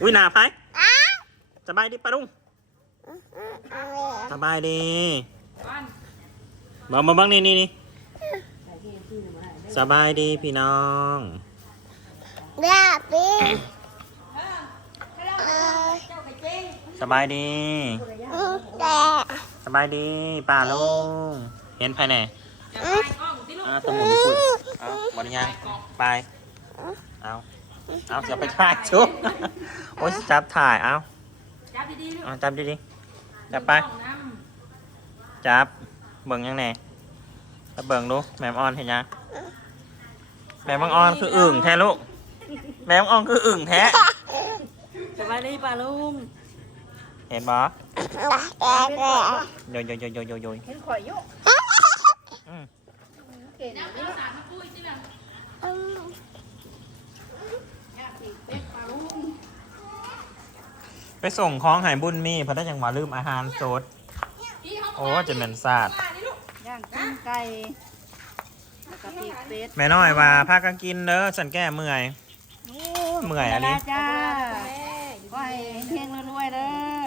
อุ้ยหนาไปสบายดีปะลุงสบายดีบังบังบังนี่นี่นี่สบายดีพี่น้องเรียบปีเออสบายดีแต่สบายดีป่าลุงเห็นภายในอ่าตะหมุนคุยเอาบอลยังไปเอา เอาจะไปถ่ายชุบโอ้ยจับถ่ายเอาจับดีๆลูกเอาจับดีๆจับไป จับ เบิ่งยังไงแล้วเบิ่งดูแม่มออนเห็นยังแม่มังออนคืออึ่งแท้ลูก แม่มังออนคืออึ่งแท้สบายดีป่าลุง เห็นบ่แต่แต่โยยโยยโยยโยยโยยโยยเห็นข่อยอยู่อืมเก่งน้ำสาดมาปุ้ยสิล่ะอืม อยากสิเป็ดป่าลุง ไป ส่งของหายบุญมีเพราะได้ยังมาลืมอาหารสดพี่เขาโอ้จะเป็นศาสตร์มาดิลูกย่างกินไก่แล้วก็ปีกเป็ดแม่น้อยว่าพากันกินเด้อฉันแก้เมื่อยโอ้ยเมื่อยอันนี้ จ้าก็ให้เฮงรวยๆเด้อ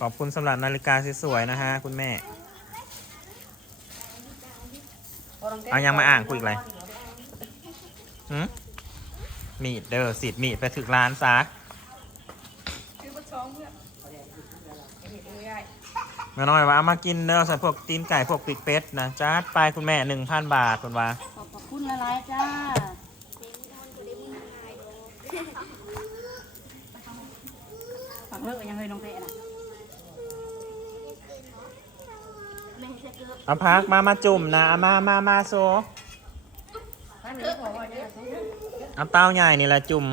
ขอบคุณสำหรับนาฬิกาสวยๆนะฮะคุณแม่ เอายังมาอ่างกูอีกเลยหืมมีดเด้อสิทธิ์มีดไปถึงร้านซะ คือมาช้องเพื่อนเห็นเลยไอ้ แม่น้อยว่าเอามากินเด้อใส่พวกตีนไก่พวกปีกเป็ดนะจัดไปคุณแม่หนึ่งพันบาทคุณว่าขอบพระคุณละลายๆจ้าฝังเลิกยังเคยน้องเตะนะเอาพักมามาจุ่มนะเอามามามาโซท่านนี้บอกว่าจะซื้อเอาเต้าใหญ่นี่แหละจุ่ม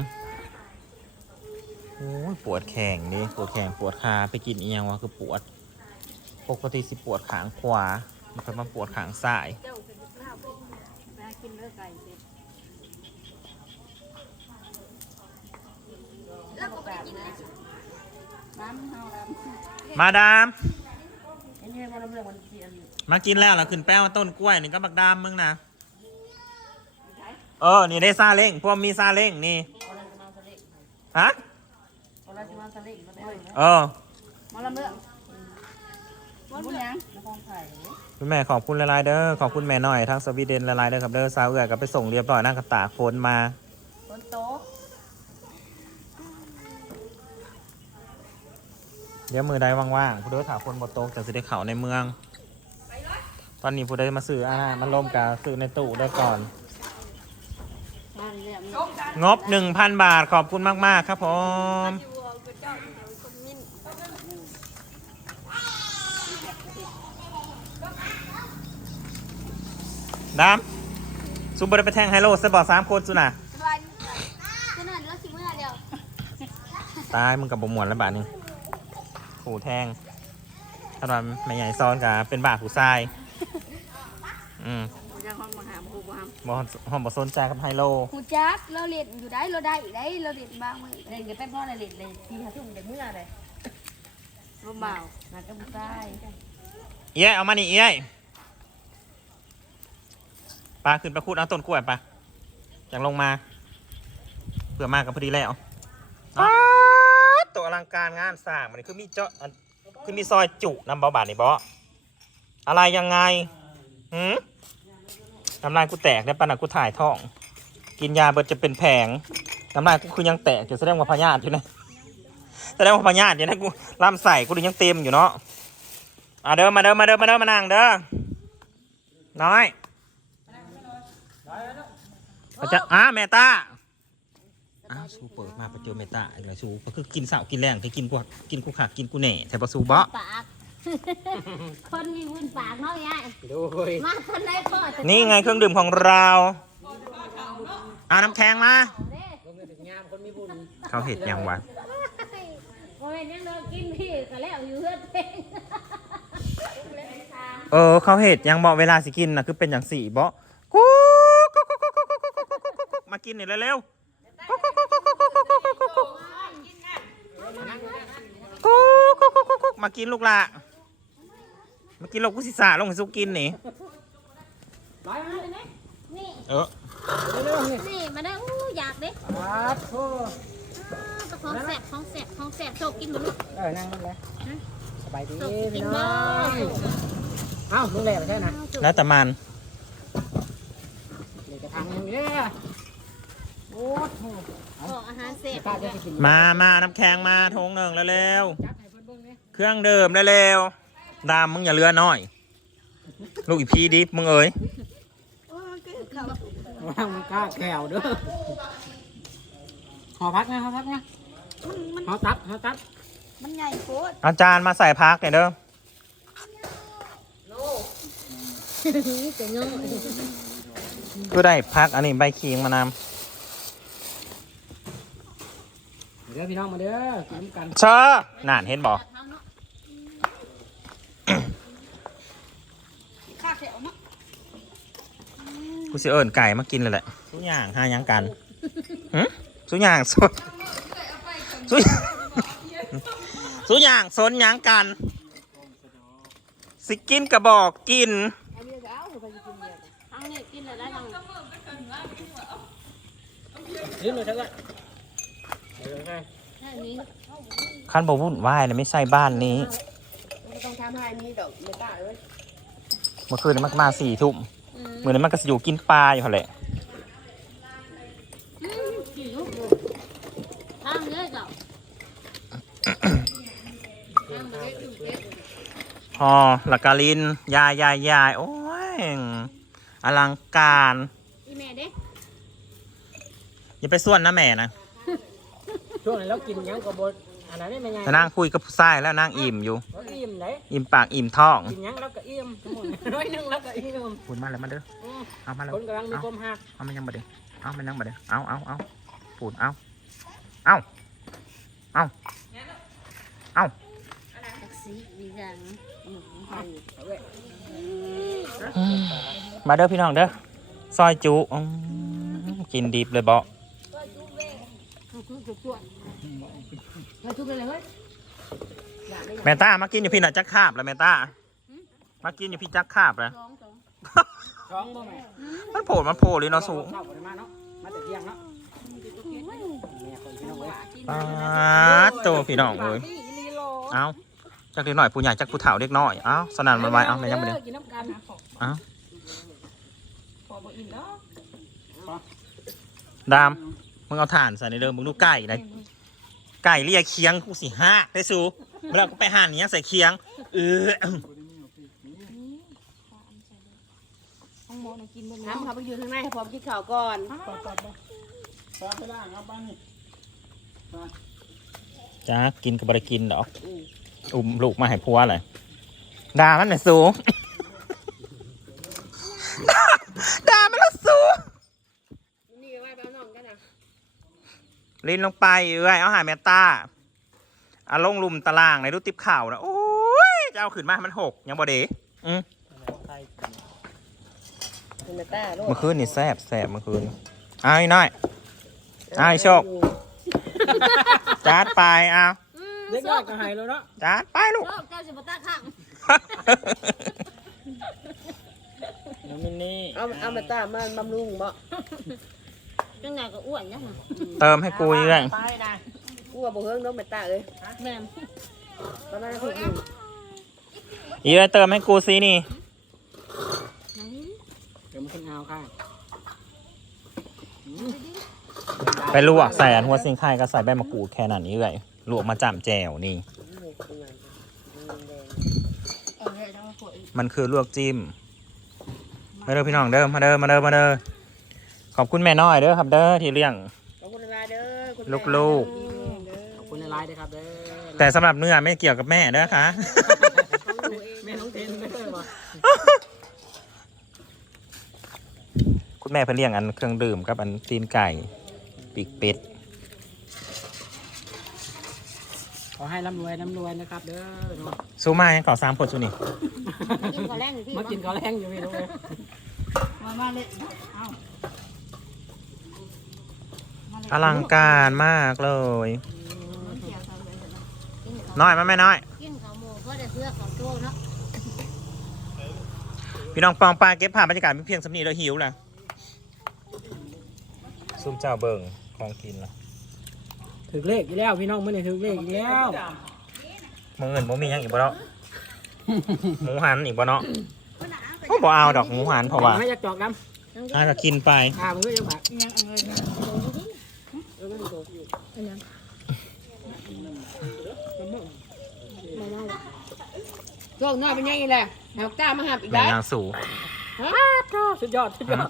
โอ้ยปวดแข้งดิปวดแข้งปวดขาไปกินเอียงวะคือปวด ปกติสิปวดขางขวามันก็มาปวดขางซ้ายไปกินเลือไก่เป็ดน้ำเฮาน้ำมาดามเห็นเห็นว่าน้ำเลือดมันเจียนมากินแล้วเราขึ้นแป้วต้นกล้วยนี่ก็บักดามมึงนะเออนี่ได้ซาเล้งพวกมีซาเล้งนี่เอาอะไรจะมาสลิกฮะเอาอะไรจะมาสลิกมาได้เลยเออ มาลำเลือดมันบุญยังนครไข่คุณแม่ขอบคุณหลายๆเด้อขอบคุณแม่หน่อยทั้งสวีเดนหลายๆเด้อครับเด้อสาวเอือก็ไปส่งเรียบร้อยนั่งกับตากฝนมาคนโต๊ะเดี๋ยวมือใดว่างๆผู้เด้อถามคนบนโต๊ะจะสิได้เข่าในเมือง ตอนนี้ผู้ใดมาซื้ออาหารมันล่มกาซื้อในตู้ได้ก่อนมาเรียมีชมกันงบ1,000บาทขอบคุณมากๆครับผม ดามซุปเปอร์ไปแทงไฮโลสบอสามคนสุน่ะสบายดีจะนอนแล้วสิเมื่อเดียวตายมึงกับบหมวนแล้วบาทนึงขู่แทงถ้าว่าไม่ใหญ่ซ้อนกับเป็นบาทผู้ชาย อืมยังห้องมาหาบูบามบอห้องบอสนใจกับไฮโลหูจักเราเรียนอยู่ได้เราได้อีกได้เราเรียนบางมือเล่นกันเป็นพ่อในเล่นเลยทีหาทุ่มจากเมื่อเลยลมเบาหนักกระบุกได้เอ้ยเอามานี่เอ้ย ปลาขึ้นไปคูดเอาต้นกล้วยปะอยากลงมาเพื่อมากกับพอดีแล้วป๊าดตัวอลังการงานสร้างมันคือมีเจาะอันคือมีซอยจุนำเบาบาทนี่บออะไรยังไงหืมน้ำลายกูแตกได้ปะนะกูถ่ายท้อง กินยาเบิดจะเป็นแผงน้ำลายกูคือยังแตกอยู่แสดงว่าพยาธิอยู่นะแสดงว่าพยาธิอยู่นะกูลำใส่กูยังเต็มอยู่เนาะอะเดินมาเดินมาเดินมาเดินมานั่งเด้อน้อย ปจะอ่าเมตาอ้าวสูเปิดมาปเจอเมตาอะไรสูก็คือกินสาวกินแรงไปกินกวกกินกูขากินกูแหน่แถวประสูบ่ปคนมีวุ่นปากเนาะยายโดยมาคนได้พ่อจะนี่ไงเครื่องดื่มของเราเอาน้ำแข็งมาเขาเห็ดยังวานเอดอเออ เขาเห็ดยังบอกเวลาสิกินนะคือเป็นอย่างสี่บอกู มากินนี่เร็วๆกูกูกูกูกูกูกูกูกูกูกูกูกูกูมากินลูกละมากินลูกกุศิสาลงไปซุกกินนี่นี่เออนี่มาได้อู้อยากเด้ครับโอ้ก็ของแสบของแสบของแสบโชคกินบ่ลูกเออนั่งนั่งเลยสบายดีโชคกิพี่นน้บ่องเอ้ามึงแหล่ไปใช่ไหมแล้วแต่มันเดี๋ยวจะทำอย่างนี้โอ้โห ขออาหารแสบป้าจะไปกินมามาน้ำแข็งมาทงหนึ่งเร็วจับให้เพิ่นเบิ่งนี่ๆเครื่องเดิมเร็วๆดามมึงอย่าเลือน้อย ลูกอีพีดิมึงเอ้ยว่างมันกล้าแขวเด้อขอพักนะขอพักนะขอตับขอตับมันใหญ่โคตรอาจารย์มาใส่พักหน่อยเด้อจะโง่ก็ได้พักอันนี้ใบขิงมาน เดี๋ยวพี่น้องมาเด้อกินกันำเชอน่านเห็นบอกเท้าเนาะข้าแถวเนาะกูสิเอิญไก่มากินเลยแหละสุกอย่างห้าหยังกันหึสุกอย่างสดสุกสุกอย่างสนหยังกันสิกินกระบอกกินอันนี้ก็เอาไปกิ ขั้นบวุ่นวายเลยไม่ใช่บ้านนี้ไม่ต้องทำให้มีดอกไม่ตายเลยเมื่อคืนมันมาสี่ทุ่มอืมเหมือนมันก็สิอยู่กินปลาอยู่หั่นแหละอืมกินลูกทางนี้เจ้าทางนี้ดูเด็ดพอหลักกาลิน ยายยายยายโอ้ย อลังการอีแม่เด้อย่าไปส่วนนะแม่นะ ช่วงนี้เรากินหยังกับบดอันนั้นนี่เป็นไงแต่นางคุยกับผู้ชายแล้วนางอิ่มอยู่ เราอิ่มไหนอิ่มปากอิ่มท้องกินหยังแล้วก็อิ่มน้อยหนึงแล้วก็อิ่มพูดมาแล้วมาเด้ออืมเอามาแล้วคนกำลังมีความหักเอามันยังบ่เด้อเอามันยังบ่เด้อเอาเอาเอาพูดเอาเอาเอาเอาแท็กซี่ดีจังเอาเว้ยมาเด้อพี่น้องเด้อซอยจุอืมกินดิบเลยบ่คือ จุดจวดมาทุบเลยเฮ้ยแมนต้ามากินอยู่พี่น่ะจักคาบแล้วแมนต้ามากินอยู่พี่จักคาบแล้วสองสองท้องบ่แม่มันโผล่มันโผล่เลยเนาะสูงเข้าบ่ได้มาเนาะมาแต่เที่ยงเนาะแม่คนพี่น้องเว้ยปาดตัวพี่น้องเอ้ยนี่ลีโลเอาจักเด็กหน่อยผู้ใหญ่จักผู้เฒ่าเด็กน้อยเอาสนั่นมันไว้เอาแม่ยังบ่เด้อกินน้ำกันเอาพอบ่อิ่มเนาะดาม มึงเอาถ่านใส่ในเดิมมึงดูไก่นะไก่เรียกเคียงกูสิห้าได้สูเวลากูไปหั่นเนี้ยใส่เคียง เออน้ำเขาไปอยู่ข้างในให้พร้อมกินข้าวก่อนจ้ากินกับบริกินดอกอุ้มลูกมาให้พัวเลยด่ามันหน่อยสู ด่ามันละสู นี่ไว้บ้านน้องกันนะ ลินลงไปเอ้ยเอาหายแมตตาเอาลงลุมตารางในรูปติบข่าวนะโอ้ยจะเอาขึ้นมาให้มันหกยังบ่เดอืมคุณตาลูกเมื่อคืนนี่แซบแซบเมื่อคืนไอ้น้อยไอ้โชคจัดไปเอาเด็กน้อยก็หายแล้วเนาะจัดไปลูกโลกเจ้าสิบตาข้างน้ำมินนี่เอาเอามาตามันบำรุงบ่ จังไงก็อ้วนยังเติมให้กูอีกเลยไปนะกูว่าบ่เฮิงน้องมาตาเลยแม่มประมาณถูกอยู่อีกเลยเติมให้กูซีนี่เดี๋ยวมันขึ้นเอาค่ะไปลวกใส่อันหัวซิงไข่ก็ใส่ใบมะกรูดแค่นั้นนี้เลยลวกมาจ่ำแจวนี่ มันคือลวกจิ้มมาเด้อพี่น้องเด้อมาเด้อมาเด้อมาเด้อข อบคุณแม่น้อยเด้อครับเด้อที่เลี้ยง ขอบคุณลาเด้อคุณลูก ขอบคุณในไลน์ด้วยครับเด้อแต่สำหรับเนื้อไม่เกี่ยวกับแม่เด้อค่ะ แม่น้องเทนเด้อว่ะคุณแม่เพิ่นเลี้ยงอันเครื่องดื่มกับอันตีนไก่ปีกเป็ดขอให้ร่ำรวยร่ำรวยนะครับเด้อเนาะสู้มายังก่อสามคนสู้นี่กินข้าวแรงอยู่พี่มากินข้าวแรงอยู่พี่น้องเว้ยมามาเลยเอา อลังการมากเลย น้อยมาแม่น้อยกินข้าวหมูก็ได้เพื่อของโตเนาะพี่น้องปองปลาเก็บภาพบรรยากาศเพียงสำนีแล้วหิวแหละซุ่มเจ้าเบิงขของกินละถึกเลขอีกแล้วพี่น้องมื่อนี้ถึกเลขอีกแล้วมืออื่นบ่มีหยังอีกบ่เนาะ หมูหันอีกบ่เนาะก็บ่เอาดอกหมูหันเพราะว่าให้จักจอกดอะก็กินไปำอ่ามันก็ยังผักยังเอาเลยโชคน้าเป็นยังไงแหละแถวกล้ามาหาอีกแม่แล้วนางสู่สุดยอดสุดยอด